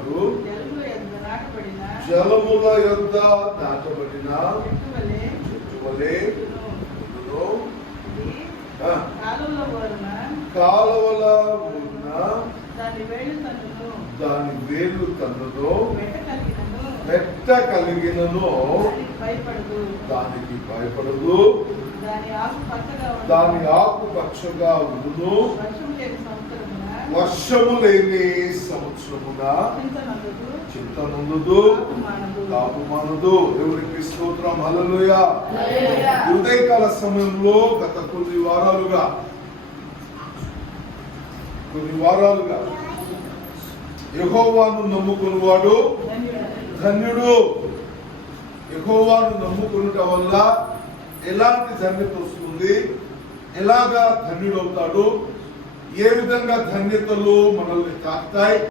వారు జలముల యొద్ద నాటబడిన చెట్టు వలె కాలువల ఉన్న దాని వేలు తన్నును మెట్ట కలిగినను దానికి భయపడదు, దాని ఆకు పచ్చగా ఉండును, వర్షము లేని సంవత్సరమున చింతనందుదు, కాపు మానదు. దేవునికి స్తోత్రం. హల్లెలూయా. ఉదయకాల సమయంలో గత కొన్ని వారాలుగా యెహోవాను నమ్ముకున్నవాడు ధన్యుడు. యెహోవాను నమ్ముకునుట వల్ల ఎలాంటి ధన్యత వస్తుంది, ఎలాగా ధన్యుడవుతాడు, ఏ విధంగా ధన్యతలు మనల్ని తాకుతాయి.